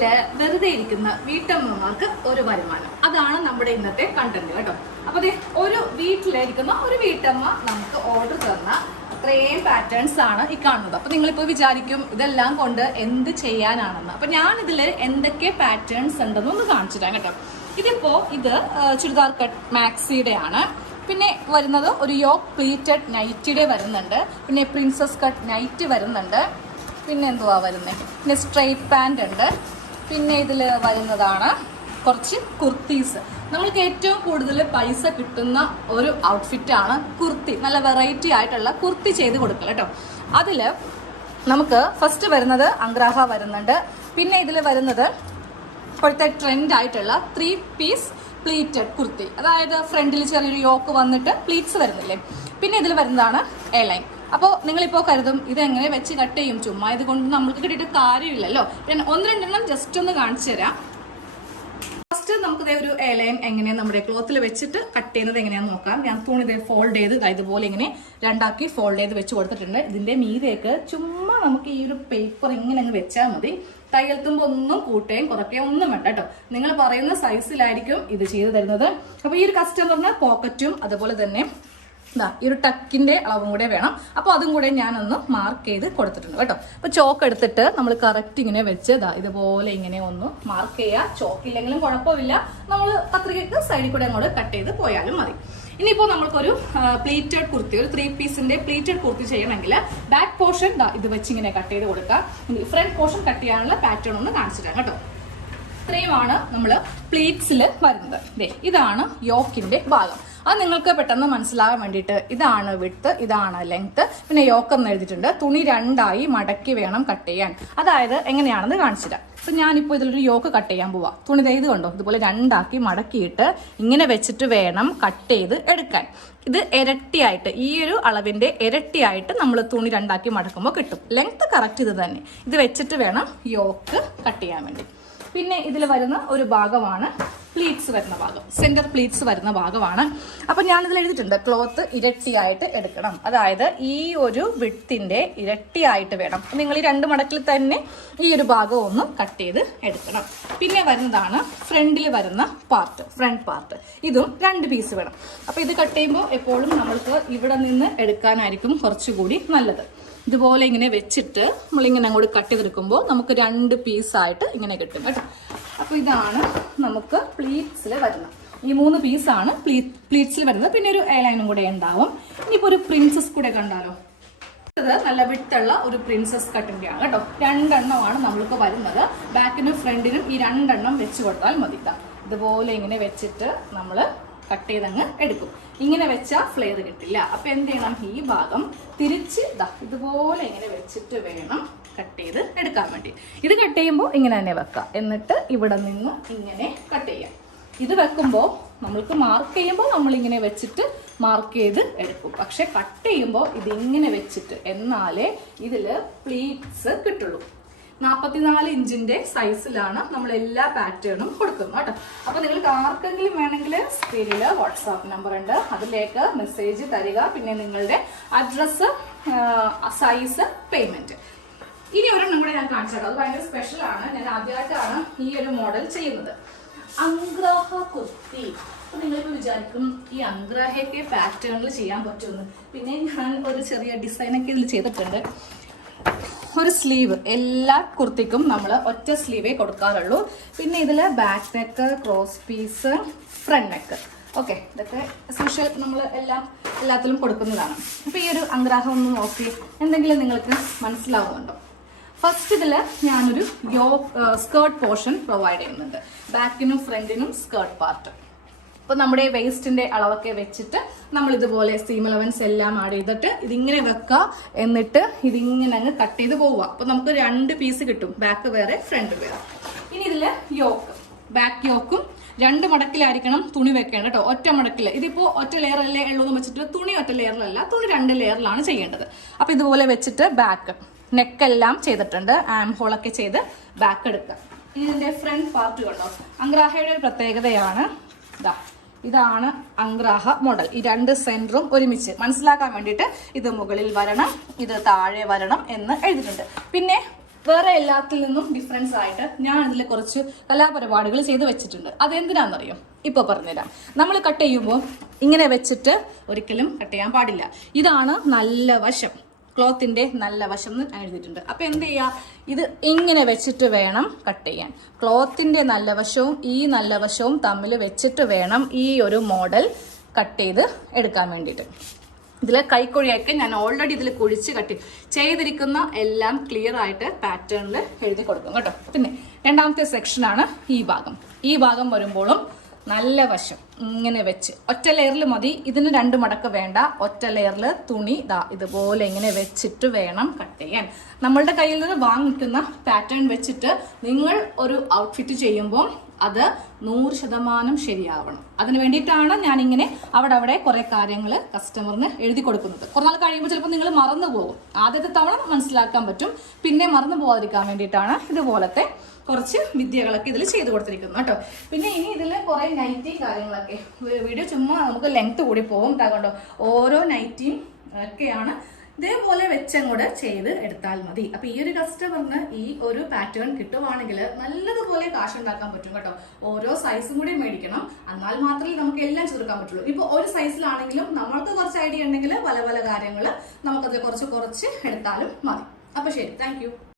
വീട്ടില് വെറുതെ ഇരിക്കുന്ന വീട്ടമ്മമാർക്ക് ഒരു വരുമാനം. അതാണ് നമ്മുടെ ഇന്നത്തെ കണ്ടന്റ് കേട്ടോ. അപ്പൊ ഒരു വീട്ടിലിരിക്കുന്ന ഒരു വീട്ടമ്മ നമുക്ക് ഓർഡർ തന്ന അത്രയും പാറ്റേൺസ് ആണ് ഈ കാണുന്നത്. അപ്പൊ നിങ്ങളിപ്പോ വിചാരിക്കും ഇതെല്ലാം കൊണ്ട് എന്ത് ചെയ്യാനാണെന്ന്. അപ്പൊ ഞാൻ ഇതില് എന്തൊക്കെ പാറ്റേൺസ് ഉണ്ടെന്ന് ഒന്ന് കാണിച്ചു തരാം കേട്ടോ. ഇതിപ്പോ ഇത് ചുരിദാർ കട്ട് മാക്സിയുടെ ആണ്. പിന്നെ വരുന്നത് ഒരു യോക്ക് പ്ലീറ്റഡ് നൈറ്റിയുടെ വരുന്നുണ്ട്. പിന്നെ പ്രിൻസസ് കട്ട് നൈറ്റ് വരുന്നുണ്ട്. പിന്നെ എന്തുവാ വരുന്നത്, പിന്നെ സ്ട്രെയിറ്റ് പാൻറ് ഉണ്ട്. പിന്നെ ഇതിൽ വരുന്നതാണ് കുറച്ച് കുർത്തീസ്. നമ്മൾക്ക് ഏറ്റവും കൂടുതൽ പൈസ കിട്ടുന്ന ഒരു ഔട്ട്ഫിറ്റാണ് കുർത്തി. നല്ല വെറൈറ്റി ആയിട്ടുള്ള കുർത്തി ചെയ്ത് കൊടുക്കുക കേട്ടോ. അതിൽ നമുക്ക് ഫസ്റ്റ് വരുന്നത് അംഗ്രാഹ വരുന്നുണ്ട്. പിന്നെ ഇതിൽ വരുന്നത് ഇപ്പോഴത്തെ ട്രെൻഡ് ആയിട്ടുള്ള 3 പീസ് പ്ലീറ്റഡ് കുർത്തി, അതായത് ഫ്രണ്ടിൽ ചെറിയൊരു യോക്ക് വന്നിട്ട് പ്ലീറ്റ്സ് വരുന്നില്ലേ. പിന്നെ ഇതിൽ വരുന്നതാണ് എ ലൈൻ. അപ്പോൾ നിങ്ങളിപ്പോൾ കരുതും ഇതെങ്ങനെ വെച്ച് കട്ട് ചെയ്യും, ചുമ്മാ ഇത് കൊണ്ട് നമ്മൾക്ക് കിട്ടിയിട്ട് കാര്യമില്ലല്ലോ. പിന്നെ 1-2 ജസ്റ്റ് ഒന്ന് കാണിച്ചു തരാം. ഫസ്റ്റ് നമുക്ക് ഒരു എ ലൈൻ എങ്ങനെയാണ് നമ്മുടെ ക്ലോത്തിൽ വെച്ചിട്ട് കട്ട് ചെയ്യുന്നത് എങ്ങനെയാണെന്ന് നോക്കാം. ഞാൻ തുണി ഫോൾഡ് ചെയ്ത് ഇതുപോലെ ഇങ്ങനെ രണ്ടാക്കി ഫോൾഡ് ചെയ്ത് വെച്ച് കൊടുത്തിട്ടുണ്ട്. ഇതിന്റെ മീതേക്ക് ചുമ്മാ നമുക്ക് ഈ ഒരു പേപ്പർ ഇങ്ങനെ അങ്ങ് വെച്ചാൽ മതി. തയ്യൽ തുമ്പ് ഒന്നും കൂട്ടുകയും കുറയ്ക്കുകയും ഒന്നും വേണ്ട കേട്ടോ. നിങ്ങൾ പറയുന്ന സൈസിലായിരിക്കും ഇത് ചെയ്ത് തരുന്നത്. അപ്പൊ ഈ ഒരു കസ്റ്റമറിന് പോക്കറ്റും അതുപോലെ തന്നെ ഈ ഒരു ടക്കിന്റെ അളവും കൂടെ വേണം. അപ്പോൾ അതും കൂടെ ഞാനൊന്ന് മാർക്ക് ചെയ്ത് കൊടുത്തിട്ടുണ്ട് കേട്ടോ. അപ്പൊ ചോക്ക് എടുത്തിട്ട് നമ്മൾ കറക്റ്റ് ഇങ്ങനെ വെച്ച് ഇതുപോലെ ഇങ്ങനെ ഒന്ന് മാർക്ക് ചെയ്യുക. ചോക്കില്ലെങ്കിലും കുഴപ്പമില്ല, നമ്മൾ കത്രികയ്ക്ക് സൈഡിൽ കൂടെ അങ്ങോട്ട് കട്ട് ചെയ്ത് പോയാലും മതി. ഇനിയിപ്പോൾ നമ്മൾക്കൊരു പ്ലീറ്റഡ് കുർത്തി, ഒരു 3 പീസിന്റെ പ്ലീറ്റഡ് കുർത്തി ചെയ്യണമെങ്കിൽ ബാക്ക് പോർഷൻ ഇത് വെച്ച് ഇങ്ങനെ കട്ട് ചെയ്ത് കൊടുക്കാം. ഇനി ഫ്രണ്ട് പോർഷൻ കട്ട് ചെയ്യാനുള്ള പാറ്റേൺ ഒന്ന് കാണിച്ചിട്ടാണ് കേട്ടോ. ഇത്രയുമാണ് നമ്മൾ പ്ലീറ്റ്സിൽ വരുന്നത്. ഇതാണ് യോക്കിന്റെ ഭാഗം. അത് നിങ്ങൾക്ക് പെട്ടെന്ന് മനസ്സിലാകാൻ വേണ്ടിയിട്ട് ഇതാണ് വിഡ്ത്ത്, ഇതാണ് ലെങ്ത്. പിന്നെ യോക്ക് എന്ന് എഴുതിയിട്ടുണ്ട്. തുണി 2ആയി മടക്കി വേണം കട്ട് ചെയ്യാൻ. അതായത് എങ്ങനെയാണെന്ന് കാണിച്ചിടാം. അപ്പൊ ഞാനിപ്പോൾ ഇതിലൊരു യോക്ക് കട്ട് ചെയ്യാൻ പോവാം. തുണി ഇത് കണ്ടോ, ഇതുപോലെ 2ആക്കി മടക്കിയിട്ട് ഇങ്ങനെ വെച്ചിട്ട് വേണം കട്ട് ചെയ്ത് എടുക്കാൻ. ഇത് ഇരട്ടിയായിട്ട്, ഈ ഒരു അളവിന്റെ ഇരട്ടിയായിട്ട് നമ്മൾ തുണി 2ആക്കി മടക്കുമ്പോൾ കിട്ടും. ലെങ്ത് കറക്റ്റ് ഇത് തന്നെ. ഇത് വെച്ചിട്ട് വേണം യോക്ക് കട്ട് ചെയ്യാൻ വേണ്ടി. പിന്നെ ഇതിൽ വരുന്ന ഒരു ഭാഗമാണ് പ്ലീറ്റ്സ് വരുന്ന ഭാഗം, സെന്റർ പ്ലീറ്റ്സ് വരുന്ന ഭാഗമാണ്. അപ്പൊ ഞാനിതിൽ എഴുതിയിട്ടുണ്ട് ക്ലോത്ത് ഇരട്ടിയായിട്ട് എടുക്കണം. അതായത് ഈ ഒരു വിഡ്ത്തിന്റെ ഇരട്ടിയായിട്ട് വേണം. നിങ്ങൾ ഈ 2 മടക്കിൽ തന്നെ ഈ ഒരു ഭാഗം ഒന്ന് കട്ട് ചെയ്ത് എടുക്കണം. പിന്നെ വരുന്നതാണ് ഫ്രണ്ടിൽ വരുന്ന പാർട്ട്, ഫ്രണ്ട് പാർട്ട്. ഇതും 2 പീസ് വേണം. അപ്പൊ ഇത് കട്ട് ചെയ്യുമ്പോൾ എപ്പോഴും നമ്മൾക്ക് ഇവിടെ നിന്ന് എടുക്കാനായിരിക്കും കുറച്ചുകൂടി നല്ലത്. ഇതുപോലെ ഇങ്ങനെ വെച്ചിട്ട് നമ്മളിങ്ങനെ അങ്ങോട്ട് കട്ട് ചെയ്തെടുക്കുമ്പോൾ നമുക്ക് 2 പീസായിട്ട് ഇങ്ങനെ കിട്ടും കേട്ടോ. അപ്പൊ ഇതാണ് നമുക്ക് പ്ലീറ്റ്സിൽ വരുന്നത്. ഈ 3 പീസാണ് പ്ലീറ്റ്സിൽ വരുന്നത്. പിന്നെ ഒരു എയർലൈനും കൂടെ ഉണ്ടാവും. ഇനിയിപ്പോ ഒരു പ്രിൻസസ് കൂടെ കണ്ടാലോ. ഇത് നല്ല വിട്ടുള്ള ഒരു പ്രിൻസസ് കട്ടിന്റെ ആണ് കേട്ടോ. 2 എണ്ണമാണ് നമ്മൾക്ക് വരുന്നത്. ബാക്കിനും ഫ്രണ്ടിനും ഈ 2 എണ്ണം വെച്ച് കൊടുത്താൽ മതി. ഇതുപോലെ ഇങ്ങനെ വെച്ചിട്ട് നമ്മൾ കട്ട് ചെയ്തങ്ങ് എടുക്കും. ഇങ്ങനെ വെച്ചാൽ ഫ്ലെയർ കിട്ടില്ല. അപ്പൊ എന്ത് ചെയ്യണം, ഈ ഭാഗം തിരിച്ച് ഇതുപോലെ ഇങ്ങനെ വെച്ചിട്ട് വേണം കട്ട് ചെയ്ത് എടുക്കാൻ വേണ്ടി. ഇത് കട്ട് ചെയ്യുമ്പോൾ ഇങ്ങനെ തന്നെ വെക്കാം. എന്നിട്ട് ഇവിടെ നിന്ന് ഇങ്ങനെ കട്ട് ചെയ്യാം. ഇത് വെക്കുമ്പോൾ നമ്മൾക്ക് മാർക്ക് ചെയ്യുമ്പോൾ നമ്മളിങ്ങനെ വെച്ചിട്ട് മാർക്ക് ചെയ്ത് എടുക്കും. പക്ഷെ കട്ട് ചെയ്യുമ്പോൾ ഇതിങ്ങനെ വെച്ചിട്ട്, എന്നാലേ ഇതില് പ്ലീറ്റ്സ് കിട്ടുള്ളൂ. 44 ഇഞ്ചിന്റെ സൈസിലാണ് നമ്മൾ എല്ലാ പാറ്റേണും കൊടുക്കുന്നത് കേട്ടോ. അപ്പൊ നിങ്ങൾക്ക് ആർക്കെങ്കിലും വേണമെങ്കിൽ സ്ക്രീനിൽ വാട്സാപ്പ് നമ്പർ ഉണ്ട്, അതിലേക്ക് മെസ്സേജ് തരിക. പിന്നെ നിങ്ങളുടെ അഡ്രസ്സ്, സൈസ്, പേയ്മെന്റ്. ഇനി ഒരെണ്ണം കൂടെ ഞാൻ കാണിച്ചു. അത് ഭയങ്കര സ്പെഷ്യൽ ആണ്. ഞാൻ ആദ്യമായിട്ടാണ് ഈ ഒരു മോഡൽ ചെയ്യുന്നത്. അംഗ്രാഹ കുർത്തി. അപ്പൊ നിങ്ങൾക്ക് വിചാരിക്കും ഈ അംഗ്രാഹയ്ക്ക് പാറ്റേണിൽ ചെയ്യാൻ പറ്റുമെന്ന്. പിന്നെ ഞാൻ ഒരു ചെറിയ ഡിസൈനൊക്കെ ഇതിൽ ചെയ്തിട്ടുണ്ട്. ഒരു സ്ലീവ്, എല്ലാ കുർത്തിക്കും നമ്മൾ ഒറ്റ സ്ലീവേ കൊടുക്കാറുള്ളൂ. പിന്നെ ഇതിൽ back neck, cross piece, front neck. Okay, ഇതൊക്കെ സ്പെഷ്യൽ നമ്മൾ എല്ലാത്തിലും കൊടുക്കുന്നതാണ്. അപ്പോൾ ഈ ഒരു അംഗ്രാഹം ഒന്ന് നോക്കി എന്തെങ്കിലും നിങ്ങൾക്ക് മനസ്സിലാവുന്നുണ്ടോ? ഫസ്റ്റ് ഇതിൽ ഞാനൊരു സ്കേർട്ട് പോർഷൻ പ്രൊവൈഡ് ചെയ്യുന്നുണ്ട്. ബാക്കിനും ഫ്രണ്ടിനും സ്കേർട്ട് പാർട്ട്. അപ്പോൾ നമ്മുടെ വേസ്റ്റിന്റെ അളവൊക്കെ വെച്ചിട്ട് നമ്മൾ ഇതുപോലെ സീം അലവൻസ് എല്ലാം ആഡ് ചെയ്തിട്ട് ഇതിങ്ങനെ വെക്കുക. എന്നിട്ട് ഇതിങ്ങനെ അങ്ങ് കട്ട് ചെയ്ത് പോവുക. അപ്പോൾ നമുക്ക് 2 പീസ് കിട്ടും, ബാക്ക് വേറെ ഫ്രണ്ട് വേറെ. ഇനി ഇതില് യോക്ക്, ബാക്ക് യോക്കും 2 മടക്കിലായിരിക്കണം തുണി വെക്കേണ്ടത് കേട്ടോ. ഒറ്റ മടക്കിൽ. ഇതിപ്പോ ഒറ്റ ലെയർ അല്ലേ ഉള്ളൂന്ന് വെച്ചിട്ട് തുണി ഒറ്റ ലെയറിലല്ല, തുണി 2 ലെയറിലാണ് ചെയ്യേണ്ടത്. അപ്പൊ ഇതുപോലെ വെച്ചിട്ട് ബാക്ക് നെക്കെല്ലാം ചെയ്തിട്ടുണ്ട്. ആം ഹോളൊക്കെ ചെയ്ത് ബാക്ക് എടുക്കുക. ഇനി ഇതിന്റെ ഫ്രണ്ട് പാർട്ട് കണ്ടോ. അംഗ്രാഹയുടെ ഒരു പ്രത്യേകതയാണ് ഇതാണ് അംഗ്രാഹ മോഡൽ. ഈ 2 സെന്ററും ഒരുമിച്ച് മനസ്സിലാക്കാൻ വേണ്ടിയിട്ട് ഇത് മുകളിൽ വരണം, ഇത് താഴെ വരണം എന്ന് എഴുതിയിട്ടുണ്ട്. പിന്നെ വേറെ എല്ലാത്തിൽ നിന്നും ഡിഫറൻസ് ആയിട്ട് ഞാൻ ഇതിൽ കുറച്ച് കലാപരിപാടികൾ ചെയ്ത് വെച്ചിട്ടുണ്ട്. അതെന്തിനാണെന്നറിയോ? ഇപ്പോൾ പറഞ്ഞുതരാം. നമ്മൾ കട്ട് ചെയ്യുമ്പോൾ ഇങ്ങനെ വെച്ചിട്ട് ഒരിക്കലും കട്ട് ചെയ്യാൻ പാടില്ല. ഇതാണ് നല്ല വശം, ക്ലോത്തിന്റെ നല്ല വശം എന്ന് എഴുതിയിട്ടുണ്ട്. അപ്പൊ എന്ത് ചെയ്യുക, ഇത് ഇങ്ങനെ വെച്ചിട്ട് വേണം കട്ട് ചെയ്യാൻ. ക്ലോത്തിന്റെ നല്ല വശവും ഈ നല്ല വശവും തമ്മിൽ വെച്ചിട്ട് വേണം ഈ ഒരു മോഡൽ കട്ട് ചെയ്ത് എടുക്കാൻ വേണ്ടിയിട്ട്. ഇതിൽ കൈക്കുഴിയൊക്കെ ഞാൻ ഓൾറെഡി ഇതിൽ കുഴിച്ച് കട്ട് ചെയ്തിരിക്കുന്ന എല്ലാം ക്ലിയർ ആയിട്ട് പാറ്റേണിൽ എഴുതി കൊടുക്കും കേട്ടോ. പിന്നെ രണ്ടാമത്തെ സെക്ഷനാണ് ഈ ഭാഗം. ഈ ഭാഗം വരുമ്പോഴും നല്ല വശം ഇങ്ങനെ വെച്ച് ഒറ്റ ലെയറിൽ മതി. ഇതിന് 2 മടക്ക് വേണ്ട. ഒറ്റ ലെയറിൽ തുണി ഇതുപോലെ ഇങ്ങനെ വെച്ചിട്ട് വേണം കട്ട് ചെയ്യാൻ. നമ്മളുടെ കയ്യിൽ നിന്ന് വാങ്ങിക്കുന്ന പാറ്റേൺ വെച്ചിട്ട് നിങ്ങൾ ഒരു ഔട്ട്ഫിറ്റ് ചെയ്യുമ്പോൾ അത് 100% ശരിയാവണം. അതിന് വേണ്ടിയിട്ടാണ് ഞാനിങ്ങനെ അവിടെ കുറെ കാര്യങ്ങൾ കസ്റ്റമറിന് എഴുതി കൊടുക്കുന്നത്. കുറേ നാൾ കഴിയുമ്പോൾ ചിലപ്പോൾ നിങ്ങൾ മറന്നു പോകും. ആദ്യത്തെ തവണ മനസ്സിലാക്കാൻ പറ്റും, പിന്നെ മറന്നു പോകാതിരിക്കാൻ വേണ്ടിയിട്ടാണ് ഇതുപോലത്തെ കുറച്ച് വിദ്യകളൊക്കെ ഇതിൽ ചെയ്ത് കൊടുത്തിരിക്കുന്നു കേട്ടോ. പിന്നെ ഇനി ഇതിൽ കുറെ നൈറ്റി കാര്യങ്ങളൊക്കെ, വീഡിയോ ചുമ്മാ നമുക്ക് ലെങ്ത് കൂടി പോകും. ഇതാകണ്ടോ, ഓരോ നൈറ്റിയും ഒക്കെയാണ് ഇതേപോലെ വെച്ചങ്ങോട്ട് ചെയ്ത് എടുത്താൽ മതി. അപ്പൊ ഈ ഒരു കസ്റ്റമറിന് ഈ ഒരു പാറ്റേൺ കിട്ടുവാണെങ്കിൽ നല്ലതുപോലെ കാശ് ഉണ്ടാക്കാൻ പറ്റും കേട്ടോ. ഓരോ സൈസും കൂടി മേടിക്കണം, എന്നാൽ മാത്രമേ നമുക്ക് എല്ലാം ചെറുക്കാൻ പറ്റുള്ളൂ. ഇപ്പൊ ഒരു സൈസിലാണെങ്കിലും നമ്മൾക്ക് കുറച്ച് ഐഡിയ ഉണ്ടെങ്കിൽ പല പല കാര്യങ്ങൾ നമുക്കത് കുറച്ച് എടുത്താലും മതി. അപ്പൊ ശരി, താങ്ക് യു.